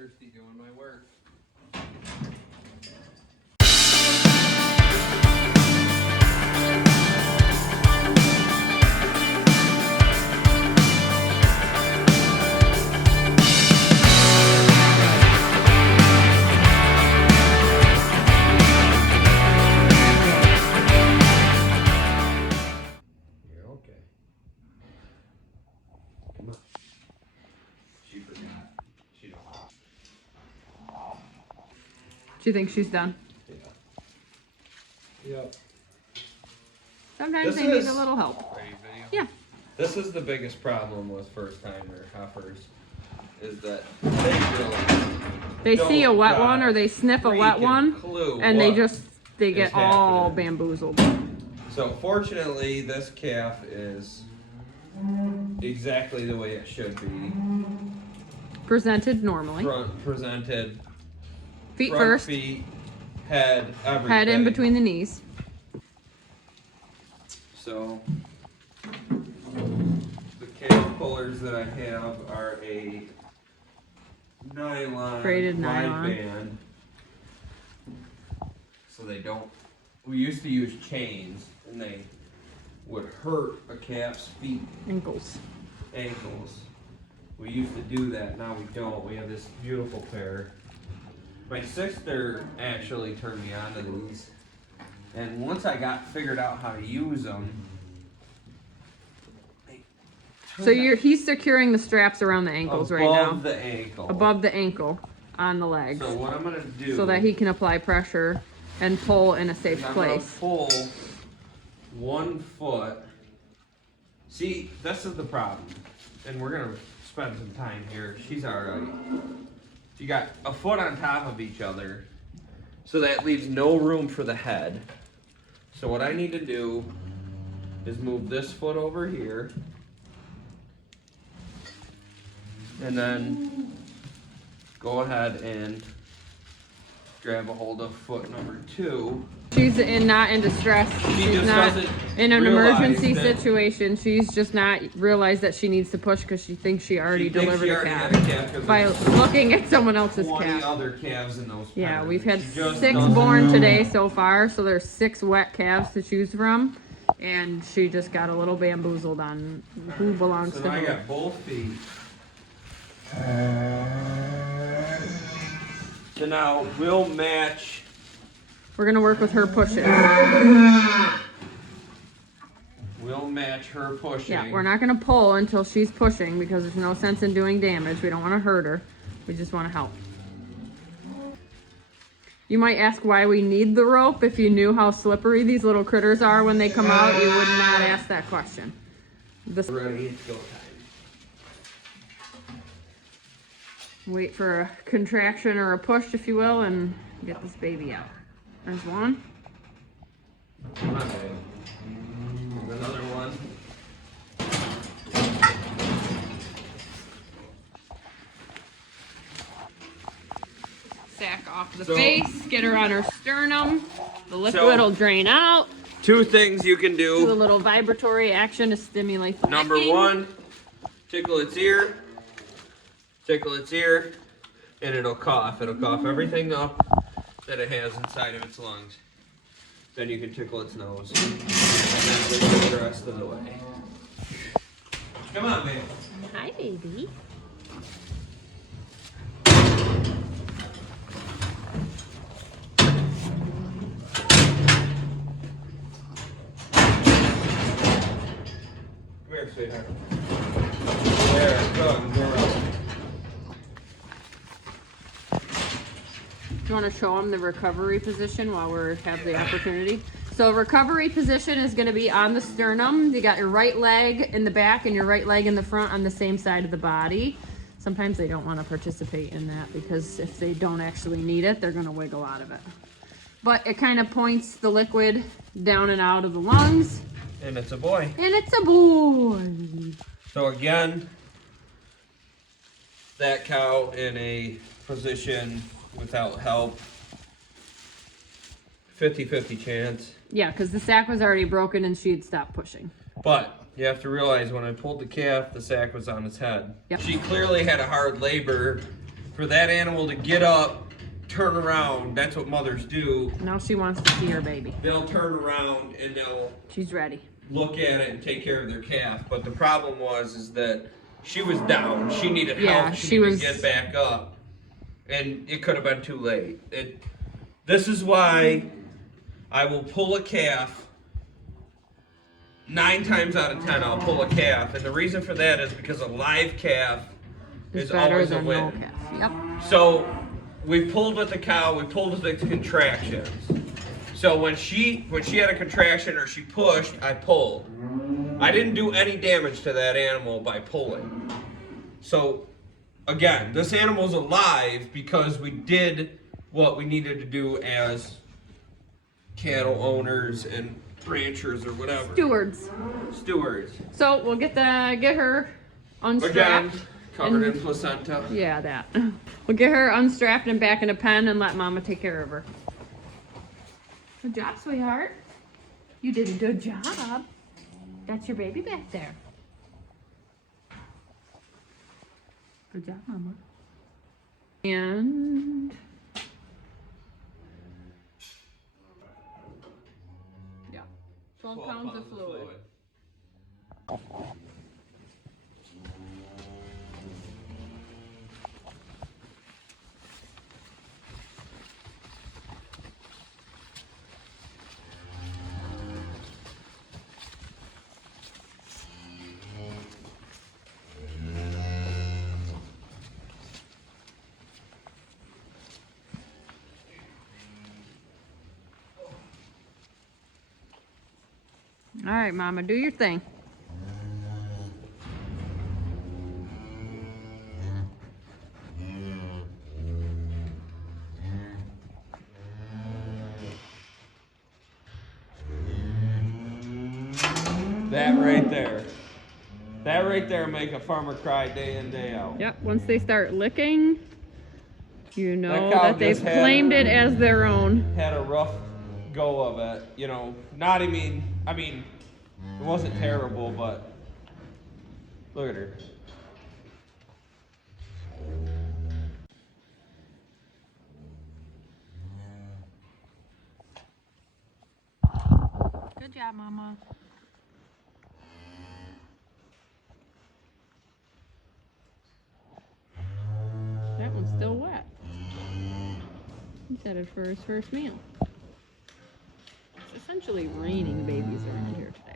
thirsty doing my work. Do you think she's done? Yeah. Yep. Sometimes they need a little help. Yeah. This is the biggest problem with first-timer heifers, is that they see a wet one or they sniff a wet one, and they get all bamboozled. So fortunately, this calf is exactly the way it should be. Presented normally. Presented. Feet Front first. Feet, head, everything. Head in between the knees. So the calf pullers that I have are a nylon braided wide nylon band. So they don't. We used to use chains, and they would hurt a calf's feet. Ankles. We used to do that. Now we don't. We have this beautiful pair. My sister actually turned me on to these, and once I got figured out how to use them. So he's securing the straps around the ankles right now. Above the ankle. Above the ankle, on the legs. So what I'm gonna do, so that he can apply pressure and pull in a safe place. I'm gonna pull 1 foot. See, this is the problem, and we're gonna spend some time here. She's alright. You got a foot on top of each other, so that leaves no room for the head. So what I need to do is move this foot over here, and then go ahead and grab a hold of foot number 2. She's not in distress. She's not in an emergency situation. She's just not realized that she needs to push because she thinks she already delivered a calf by looking at someone else's 20 calf. other calves in those Yeah, patterns. we've had 6 born today so far, so there's 6 wet calves to choose from, and she just got a little bamboozled on who belongs to So I who. got both feet. So now we'll match. We're gonna work with her pushing. We'll match her pushing. Yeah, we're not gonna pull until she's pushing because there's no sense in doing damage. We don't want to hurt her. We just want to help. You might ask why we need the rope. If you knew how slippery these little critters are when they come out, you would not ask that question. Ready, it's go time. Wait for a contraction or a push, if you will, and get this baby out. There's one. Come on, babe. There's another one. Sack off the face, get her on her sternum. The liquid will drain out. 2 things you can Do a do. little vibratory action to stimulate the Number licking. 1, tickle its ear, and it'll cough. It'll cough everything up that it has inside of its lungs. Then you can tickle its nose. And then we'll go the rest of the way. Come on, babe. Hi, baby. Come here, sweetheart. There, good girl. Do you want to show them the recovery position while we have the opportunity? So recovery position is going to be on the sternum. You got your right leg in the back and your right leg in the front on the same side of the body. Sometimes they don't want to participate in that because if they don't actually need it, they're going to wiggle out of it. But it kind of points the liquid down and out of the lungs. And it's a boy. And it's a boy. So again, that cow in a position without help, 50-50 chance. Yeah, because the sack was already broken and she'd stopped pushing. But you have to realize when I pulled the calf, the sack was on its head. Yep. She clearly had a hard labor for that animal to get up, turn around. That's what mothers do. Now she wants to see her baby. They'll turn around and they'll She's ready. look at it and take care of their calf. But the problem is that she was down. She needed help. Yeah, she needed to get back up, and it could have been too late. This is why I will pull a calf. 9 times out of 10, I'll pull a calf, and the reason for that is because a live calf is better always a than win. no calf. Yep. So we pulled with the cow. We pulled with the contractions. So when she had a contraction or she pushed, I pulled. I didn't do any damage to that animal by pulling. So again, this animal's alive because we did what we needed to do as cattle owners and ranchers or whatever. Stewards. So we'll get her unstrapped. Again, covered in placenta. Yeah, that. We'll get her unstrapped and back in a pen and let Mama take care of her. Good job, sweetheart. You did a good job. That's your baby back there. Good job, Mama. And yeah, 12 pounds of fluid. All right, Mama, do your thing. That right there make a farmer cry day in, day out. Yep, once they start licking, you know cow that they've just had- claimed it as their own. Had a rough go of it, you know. I mean, it wasn't terrible, but look at her. Good job, Mama. That one's still wet. He's headed for his first meal. It's essentially raining babies around here today.